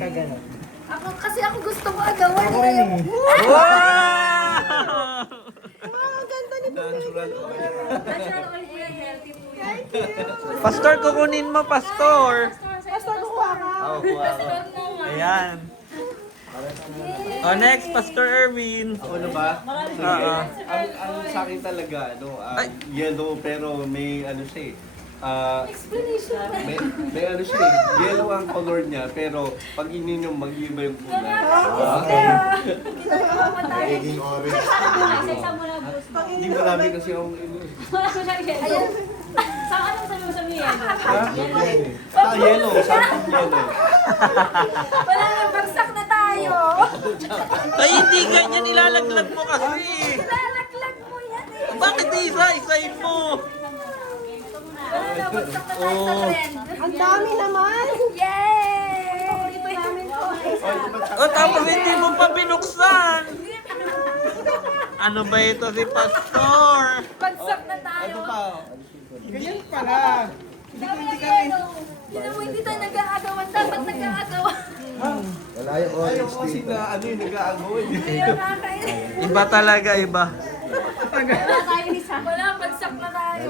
Ako gusto ko agawan eh. Wow! Ang ganda nito. Natural oil. Natural oil po yan, healthy po yan. Pastor, kukunin mo, Pastor. Pastor, kukuha ka. Ako, kuha ako. Ayan. Oh, next, Pastor Erwin. Ako na ba? Oo. Ang sa akin talaga, Ay. yellow pero may ano siya eh. Explanation. May ano siya eh. Yellow ang color niya pero pag ininom mag-iba yung kulay. Nagiging orange. Hindi marami kasi akong inom. Ayan. Saka yellow, something yellow. Wala na, bagsak na tayo. Ay, hindi ganyan. Ilalaglag mo kasi. Lalaglag mo yan eh. Bakit isa-isahin mo? Wala na, bagsak na tayo sa trend. Ang dami naman! Yay! Paborito namin to. O, tapos hindi mo pa binuksan. Ano ba ito si Pastor? Bagsak na tayo. Ano pa? Ganyan pala. Hindi tayo nag-aagawan. Dapat nag-aagawan. Wala yung Ayaw orange ko kasi dito. na ano yung nag-aagawan. Ayaw nakakain. Iba talaga, iba. Wala, bagsak na tayo.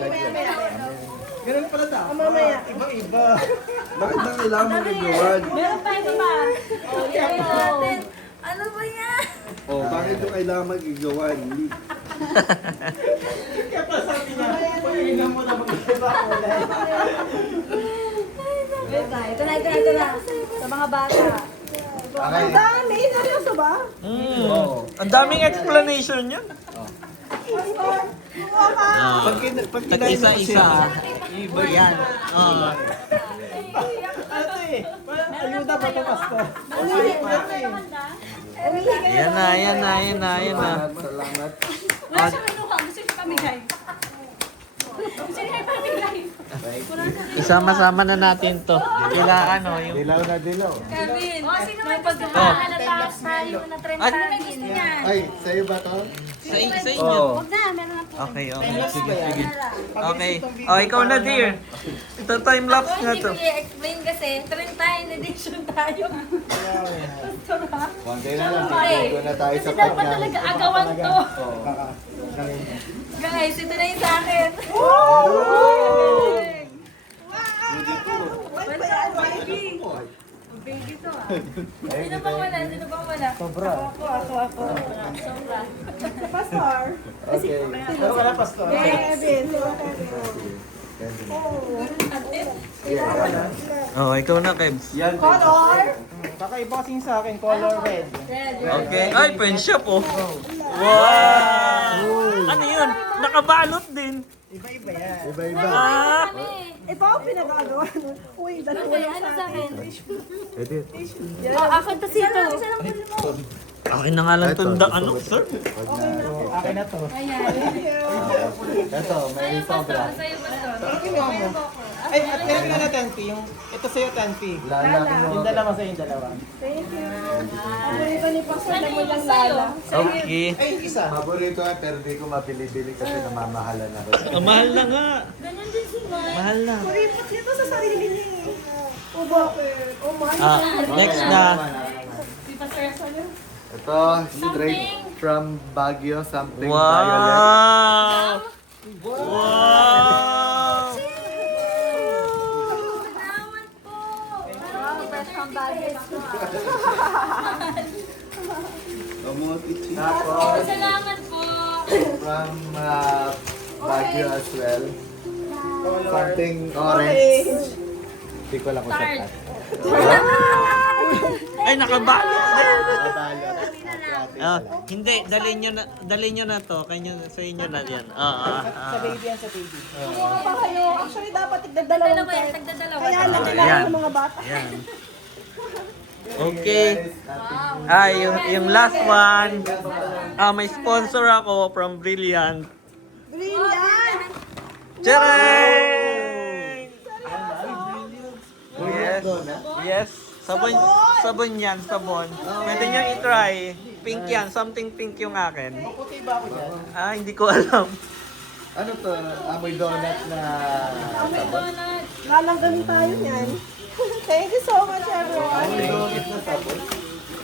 Ganun pala daw. Mamaya. Iba-iba. Bakit na kailangan mo nagawan? Meron pa ito pa. Tingnan natin. Ano ba yan? Oh, bakit yung kailangan mag-igawan? Kaya pa sabi niya, pahingan mo na mag-iba ulit. Ito na. Sa mga bata. Okay. Ang dami! Seryoso ba? Ang daming explanation yun. Pag Tag-isa-isa. iba Yan. Oo. Ano eh? Parang ayuda ba ito, Pastor? Yan na. Salamat. Wala siya kinuha. Gusto niya pamigay. Gusto niya pamigay. Isama-sama na natin to. Kila ano, yung... Dilaw na dilaw. Kevin, sino may pagkakaala na taas tayo na trend Ay. tayo gusto niya? Ay, sa'yo ba to? Sa inyo. Huwag na, meron na po. Okay. Sige. Okay. Oh, ikaw na, dear. Ito time-lapse nga to. Hindi i-explain kasi, trend tayo, edition tayo. Konti na lang. Okay. Doon na tayo sa Kasi dapat part na. talaga agawan to. Guys, ito na yung sa akin. Baby to ah. Sino bang wala? Sobra. Ako. Sobra. Sa pastor. Okay. Pero wala, Pastor. Kevin. Oh, ikaw na, Kebs. Yan. Color. Kakaiba kasing sa akin, color red. Okay. Ay, pen shop, oh. Wow! Ano yun? Nakabalot din. Iba-iba yan. Iba-iba. Ah! Ito ang pinag-agawa. Uy, dalawa Okay, yung ano sa sa akin. akin? Akin to sito. Akin na nga lang tunda, ano, sir? Akin na to. Ayan. Ito, may sobra. Sa'yo ba to? Kinuha mo. Ay, at meron ka na 10p. Yung, ito sa'yo 10p. Lalaki mo. Yung dalawa sa'yo yung dalawa. Thank you. Paborito ni Pastor Ano na mo yung lang sa'yo? lala. Okay. Ay, yung isa. Paborito nga, pero di ko mabili-bili kasi namamahalan ako. Mahal na nga. Ganyan din si Mike. Mahal na. Kuripot nito sa sarili niya eh. O bakit? O my Next na. Si Pastor Solo. Ito, straight from Baguio, something violet. Wow! Wow! Salamat po. Fresh from Baguio. Tapos, Salamat po. from Baguio as well. Something orange. Hindi ko lang kung Tart. saan. Ay, nakabalot din. Nabalot. Ah, hindi, dalhin nyo na to. Sa inyo na yan. Sa baby yan, sa baby. Kumuha pa kayo. Actually, dapat tigdadalawang Dalawa yan, set. tagdadalawa. Kaya lang Ayan. kailangan ng mga bata. Yan. Okay. Yung last one. May sponsor ako from Brilliant. Brilliant! Charing! Yes. Yes. Sabon yan, sabon. Pwede nyo i-try. Pink yan, something pink yung akin. Puti ba ako dyan? Hindi ko alam. Ano to? Amoy donut na sabon. Lalanggamin tayo niyan. Thank you so much, everyone. Amoy donut na sabon.